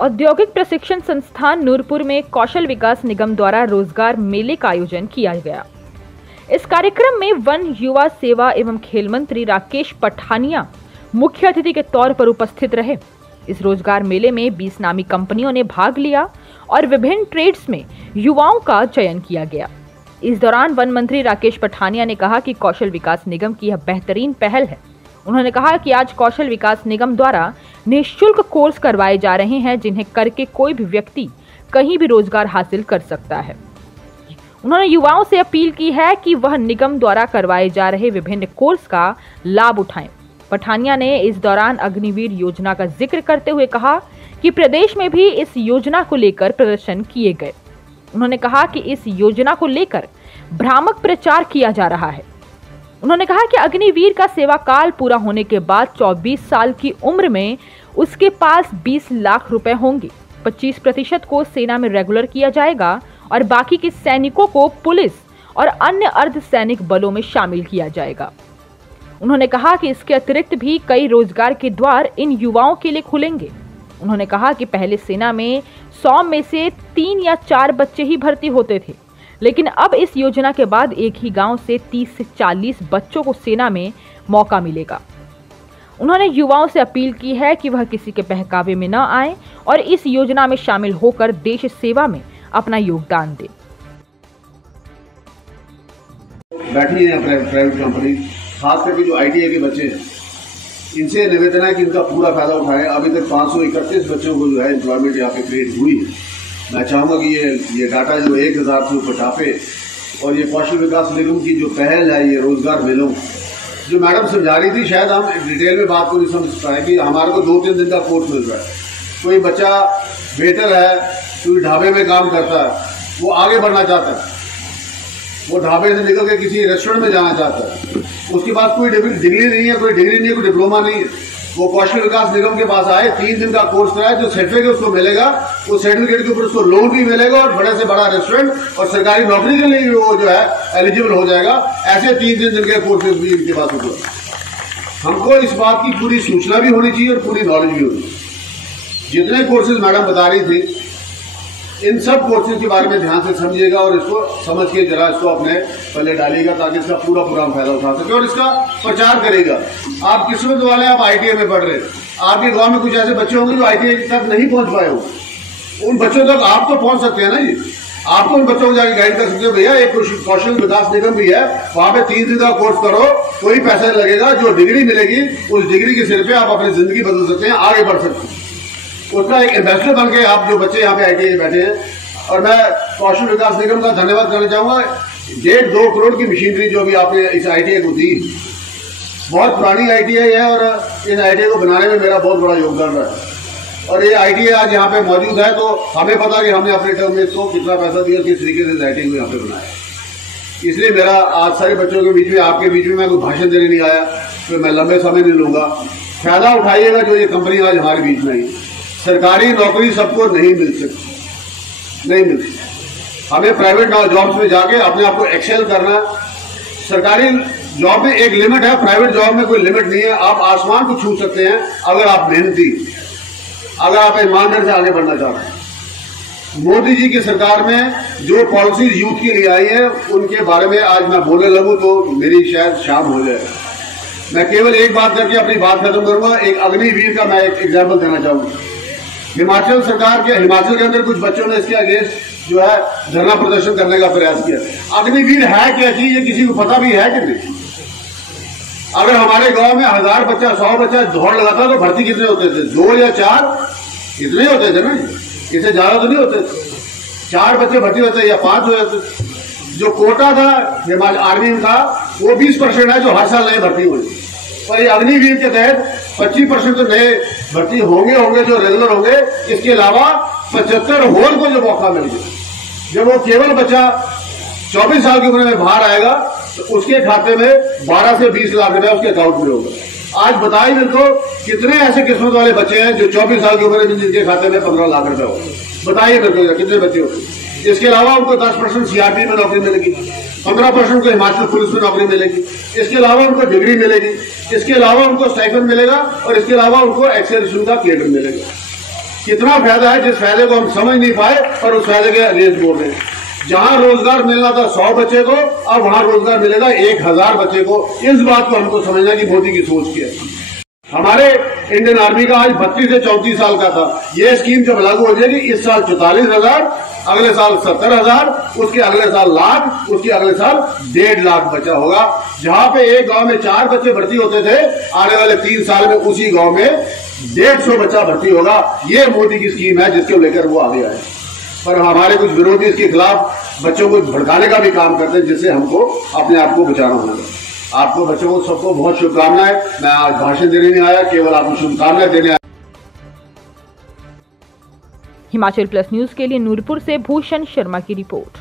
औद्योगिक प्रशिक्षण संस्थान नूरपुर में कौशल विकास निगम द्वारा रोजगार मेले का आयोजन किया गया। इस कार्यक्रम में वन, युवा सेवा एवं खेल मंत्री राकेश पठानिया मुख्य अतिथि के तौर पर उपस्थित रहे। इस रोजगार मेले में 20 नामी कंपनियों ने भाग लिया और विभिन्न ट्रेड्स में युवाओं का चयन किया गया। इस दौरान वन मंत्री राकेश पठानिया ने कहा कि कौशल विकास निगम की यह बेहतरीन पहल है। उन्होंने कहा कि आज कौशल विकास निगम द्वारा निःशुल्क कोर्स करवाए जा रहे हैं, जिन्हें करके कोई भी व्यक्ति कहीं भी रोजगार हासिल कर सकता है। उन्होंने युवाओं से अपील की है कि वह निगम द्वारा करवाए जा रहे विभिन्न कोर्स का लाभ उठाएं। पठानिया ने इस दौरान अग्निवीर योजना का जिक्र करते हुए कहा कि प्रदेश में भी इस योजना को लेकर प्रदर्शन किए गए। उन्होंने कहा कि इस योजना को लेकर भ्रामक प्रचार किया जा रहा है। उन्होंने कहा कि अग्निवीर का सेवा काल पूरा होने के बाद 24 साल की उम्र में उसके पास 20 लाख रुपए होंगे। 25% को सेना में रेगुलर किया जाएगा और बाकी के सैनिकों को पुलिस और अन्य अर्धसैनिक बलों में शामिल किया जाएगा। उन्होंने कहा कि इसके अतिरिक्त भी कई रोजगार के द्वार इन युवाओं के लिए खुलेंगे। उन्होंने कहा कि पहले सेना में 100 में से 3 या 4 बच्चे ही भर्ती होते थे, लेकिन अब इस योजना के बाद एक ही गांव से 30 से 40 बच्चों को सेना में मौका मिलेगा। उन्होंने युवाओं से अपील की है कि वह किसी के बहकावे में न आए और इस योजना में शामिल होकर देश सेवा में अपना योगदान दें। बैठी है प्राइवेट कंपनी, खास करके जो ITI के बच्चे हैं, इनसे निवेदन है कि इनका पूरा फायदा उठाएं। अभी तक 531 बच्चों को जो है एम्प्लॉयमेंट यहाँ पे क्रिएट हुई है। मैं चाहूँगा कि ये डाटा जो 1000 से ऊपर टापे और ये कौशल विकास निगम की जो पहल है, ये रोजगार मेलों, जो मैडम समझा रही थी, शायद हम डिटेल में बात को नहीं समझ पाए कि हमारे को 2-3 दिन का कोर्स मिल रहा है। कोई बच्चा वेटर है, कोई ढाबे में काम करता है, वो आगे बढ़ना चाहता है, वो ढाबे से निकल के किसी रेस्टोरेंट में जाना चाहता है, उसके पास कोई डिग्री नहीं है, कोई डिप्लोमा नहीं है, वो कौशल विकास निगम के पास आए, 3 दिन का कोर्स कराए, जो सर्टिफिकेट उसको मिलेगा, उस सर्टिफिकेट के ऊपर उसको लोन भी मिलेगा और बड़े से बड़ा रेस्टोरेंट और सरकारी नौकरी के लिए वो जो है एलिजिबल हो जाएगा। ऐसे 3 दिन के कोर्सेज भी इनके पास उपलब्ध है। हमको इस बात की पूरी सूचना भी होनी चाहिए और पूरी नॉलेज भी होनी चाहिए। जितने कोर्सेज मैडम बता रही थी, इन सब कोर्सेज के बारे में ध्यान से समझिएगा और इसको समझ के जरा इसको अपने पहले डालिएगा, ताकि इसका पूरा फायदा उठा सके और इसका प्रचार करेगा। आप किस्मत वाले, आप ITI में पढ़ रहे हैं, आपके गांव में कुछ ऐसे बच्चे होंगे जो ITI तक नहीं पहुंच पाए हो, उन बच्चों तक आप तो पहुंच सकते हैं ना जी। आपको उन बच्चों को जाके गाइड कर सकते हो, भैया एक कौशल विकास निगम भी है, वहां पे 3 दिन का कोर्स करो, कोई पैसा नहीं लगेगा, जो डिग्री मिलेगी उस डिग्री के सिर पे आप अपनी जिंदगी बदल सकते हैं, आगे बढ़ सकते हैं। उसका एक एम्बेसडर बन के आप जो बच्चे यहाँ पे ITI बैठे हैं, और मैं कौशल विकास निगम का धन्यवाद करना चाहूंगा। 1.5-2 करोड़ की मशीनरी जो भी आपने इस ITI को दी, बहुत पुरानी ITI है और इस ITI को बनाने में मेरा बहुत बड़ा योगदान रहा है। और ये ITI आज यहाँ पे मौजूद है, तो हमें पता कि हमने अपने टर्म में इसको कितना पैसा दिया, किस तरीके से इस ITI को यहाँ पे बनाया। इसलिए मेरा आज सारे बच्चों के बीच में, आपके बीच में मैं कोई भाषण देने नहीं आया, तो मैं लंबे समय नहीं लूंगा। फायदा उठाइएगा जो ये कंपनी आज हमारे बीच में आई। सरकारी नौकरी सबको नहीं मिल सकती, नहीं मिलती। हमें प्राइवेट जॉब्स में जाके अपने आप को एक्सेल करना। सरकारी जॉब में एक लिमिट है, प्राइवेट जॉब में कोई लिमिट नहीं है। आप आसमान को छू सकते हैं अगर आप मेहनती, अगर आप ईमानदारी से आगे बढ़ना चाहते हैं। मोदी जी की सरकार में जो पॉलिसीज यूथ के लिए आई है, उनके बारे में आज मैं बोलने लगूं तो मेरी शायद शाम हो जाए। मैं केवल एक बात करके अपनी बात खत्म करूंगा। एक अग्निवीर का मैं एक एग्जाम्पल देना चाहूंगा। हिमाचल के अंदर कुछ बच्चों ने इसके अगेंस्ट जो है धरना प्रदर्शन करने का प्रयास किया। अग्निवीर है क्या चीज, ये किसी को पता भी है कि नहीं? अगर हमारे गांव में 1000 बच्चा, 100 बच्चा दौड़ लगाता तो भर्ती कितने होते थे? 2 या 4 इतने होते थे ना, इससे ज्यादा तो नहीं होते। 4 बच्चे भर्ती होते या 5 हो जाते। जो कोटा था हिमाचल आर्मी का, वो 20% है जो हर साल नए भर्ती हुए। और ये अग्निवीर के तहत 25% तो नए भर्ती होंगे जो रेगुलर होंगे। इसके अलावा 75 होल को जो मौका मिल गया, जब वो केवल बच्चा 24 साल की उम्र में बाहर आएगा तो उसके खाते में 12 से 20 लाख रुपया उसके अकाउंट में होगा। आज बताइए मेरे को कितने ऐसे किस्मत वाले बच्चे हैं जो 24 साल की उम्र में जिनके खाते में 15 लाख रुपया होगा? बताइए मेरे को कितने बच्चे होते हैं। इसके अलावा उनको 10% CRP में नौकरी मिलेगी, 15% को हिमाचल पुलिस में नौकरी मिलेगी, इसके अलावा उनको डिग्री मिलेगी, इसके अलावा उनको स्टाइपेंड मिलेगा और इसके अलावा उनको एक्सेल का क्रेडिट मिलेगा। कितना फायदा है जिस फायदे को हम समझ नहीं पाए पर उस फायदे के अगेंस्ट बोल रहे हैं। जहां रोजगार मिलना था 100 बच्चे को, अब वहां रोजगार मिलेगा 1000 बच्चे को। इस बात को हमको समझना कि मोदी की सोच क्या है। हमारे इंडियन आर्मी का आज 32 से 34 साल का था। ये स्कीम जब लागू हो जाएगी, इस साल 44,000, अगले साल 70,000, उसके अगले साल लाख, उसके अगले साल 1.5 लाख बच्चा होगा। जहां पे एक गांव में 4 बच्चे भर्ती होते थे, आने वाले 3 साल में उसी गांव में 150 बच्चा भर्ती होगा। ये मोदी की स्कीम है जिसको लेकर वो आगे आए। पर हमारे कुछ विरोधी इसके खिलाफ बच्चों को भड़काने का भी काम करते हैं, जिससे हमको अपने आप को बचाना होगा। आपको बच्चों को सबको बहुत शुभकामनाएं। मैं आज भाषण देने नहीं आया, केवल आपको शुभकामनाएं देने आया। हिमाचल प्लस न्यूज के लिए नूरपुर से भूषण शर्मा की रिपोर्ट।